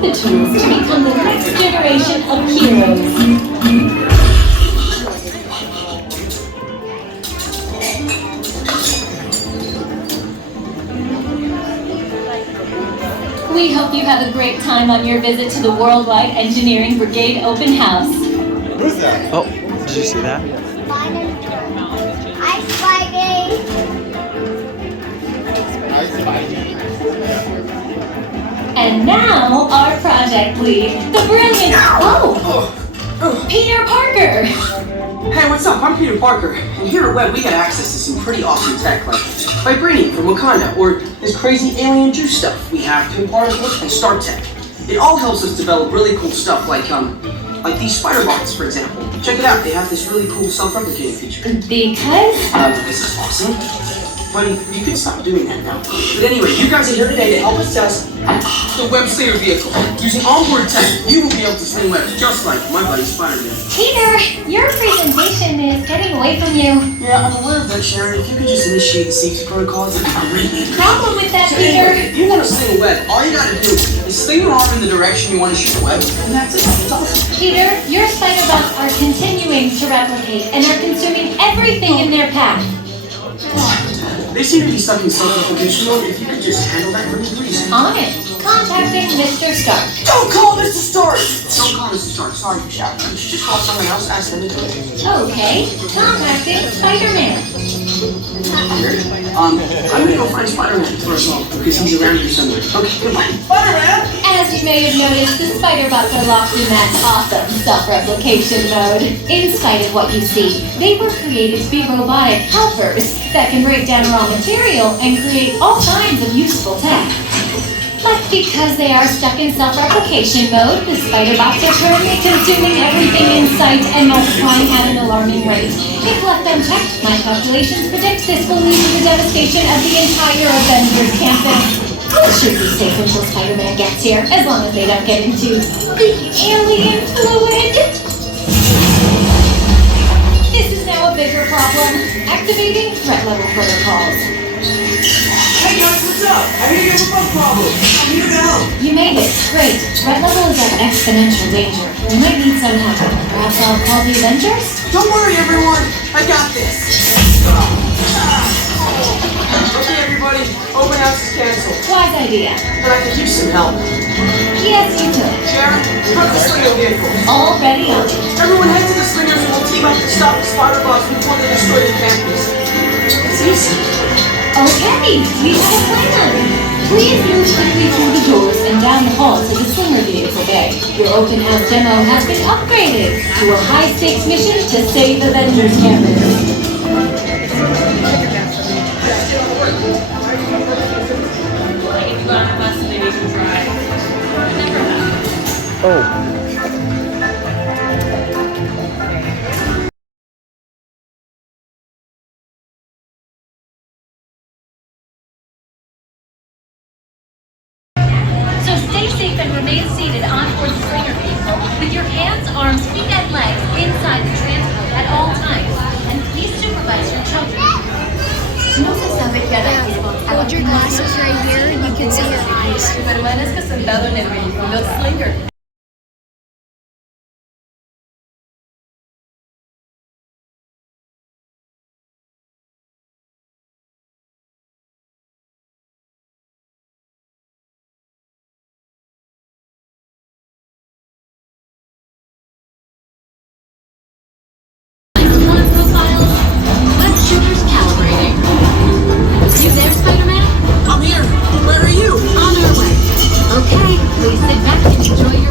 the tools to become the next generation of heroes. We hope you have a great time on your visit to the Worldwide Engineering Brigade Open House. Who's that? Oh, did you see that? Hi, Spidey. Hi, Spidey. And now, our project lead, the brilliant... Peter Parker! Hey, what's up? I'm Peter Parker, and here at WEB we got access to some pretty awesome tech like Vibranium from Wakanda, or this crazy alien juice stuff we have, Twin Particles and Star Tech. It all helps us develop really cool stuff like these spider bots, for example. Check it out, they have this really cool self-replicating feature. Because? This is awesome. Buddy, you can stop doing that now. But anyway, you guys are here today to help us test the WEB Slinger vehicle. Using onboard tech, you will be able to sling webs just like my buddy Spiderman. Peter, your presentation is getting away from you. Yeah, I'm aware of that, Sharon. If you could just initiate the safety protocols, it'd be great. Problem with that, So Peter? anyway, if you want to sling a web, all you gotta do is sling your arm in the direction you want to shoot the web, and that's it. It's awesome. Peter, your spider bots are continuing to replicate and are consuming everything in their path. They seem to be stuck in self-replication mode. If you could just handle that for me, please. On it. Contacting Mr. Stark. Don't call Mr. Stark! Don't call Mr. Stark. Sorry, you shout. You should just call someone else, ask them to do it. Okay. Contacting Spider-Man. Weird. I'm gonna go find Spider-Man first of all, because he's around here somewhere. Okay, goodbye. Spider-Man! As you may have noticed, the spider bots are locked in that awesome self-replication mode. In spite of what you see, they were created to be robotic helpers that can break down raw material and create all kinds of useful tech. But because they are stuck in self-replication mode, the spider bots are currently consuming everything in sight and multiplying at an alarming rate. If left unchecked, my calculations predict this will lead to the devastation of the entire Avengers Campus. We should be safe until Spider-Man gets here, as long as they don't get into the alien fluid. This is now a bigger problem. Activating threat level protocols. Hey guys, what's up? I hear you have a bug problem. I'm here to help. You made it. Great. Threat level is at exponential danger. We might need some help. Perhaps I'll call the Avengers? Don't worry, everyone. I got this. Okay, everybody. Open house is canceled. Wise idea. But I could use some help. Yes, you could. Sharon, prep the Slinger vehicle. Already on it. Everyone head to the Slingers and we'll team up to stop the spider bots before they destroy the campus. It's easy. Okay, we have a plan. Please move quickly through the doors and down the hall to the Slinger vehicle bay. Your open house demo has been upgraded to a high-stakes mission to save Avengers Campus. Oh. So stay safe and remain seated on board the Slinger vehicle with your hands, arms, feet, and legs inside the transport at all times. And please supervise your children. Hold your glasses right here and you can see his eyes. Permanezca sentado en el vehículo Slinger. I'm here. Where are you? On our way. Okay, please sit back and enjoy your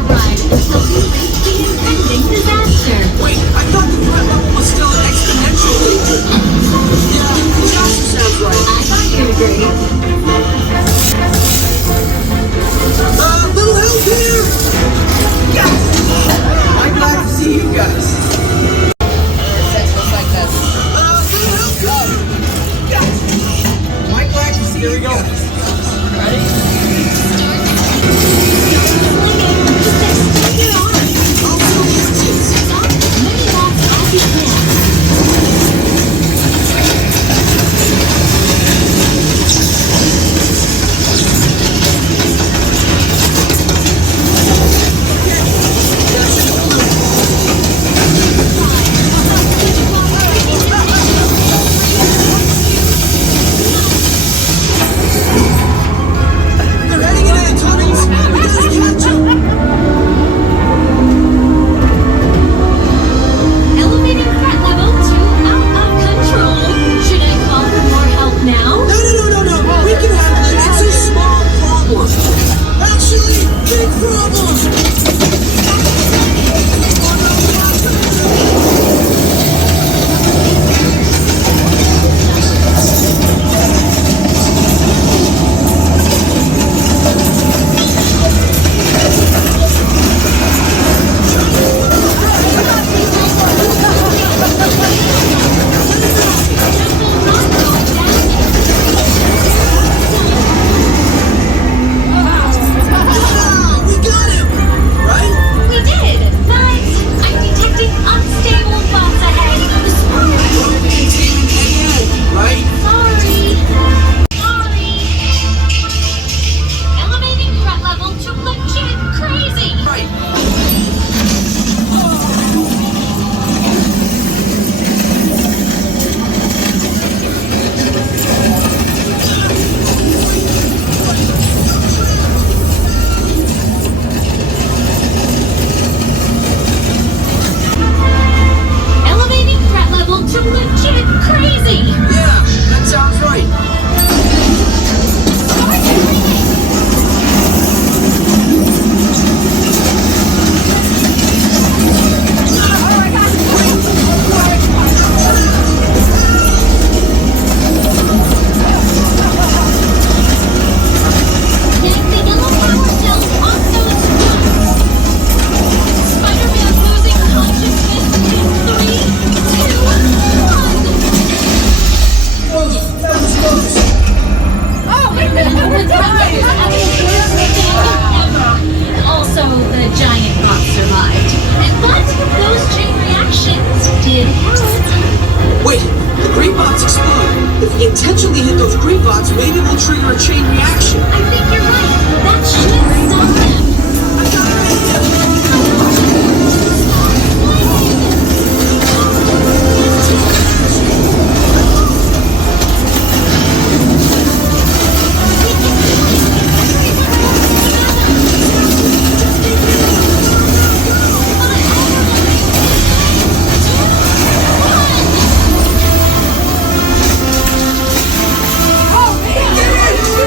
trigger a chain reaction. I think you're right. That should stop them.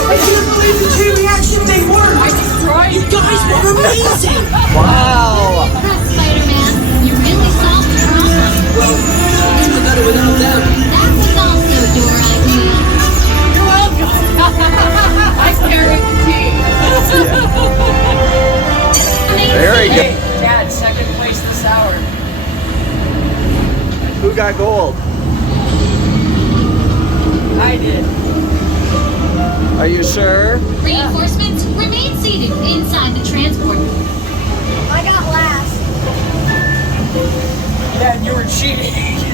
I can't believe the chain reaction, they worked! You guys were amazing! Wow! Impressed, Spider-Man. You really solved the problem. Well, couldn't have done it without them. That was also your idea. You're welcome. I carried the team. Very good. Hey, Dad, second place this hour. Who got gold? I did. Are you sure? Reinforcements remain seated inside the transport. I got last. Yeah, and you were cheating.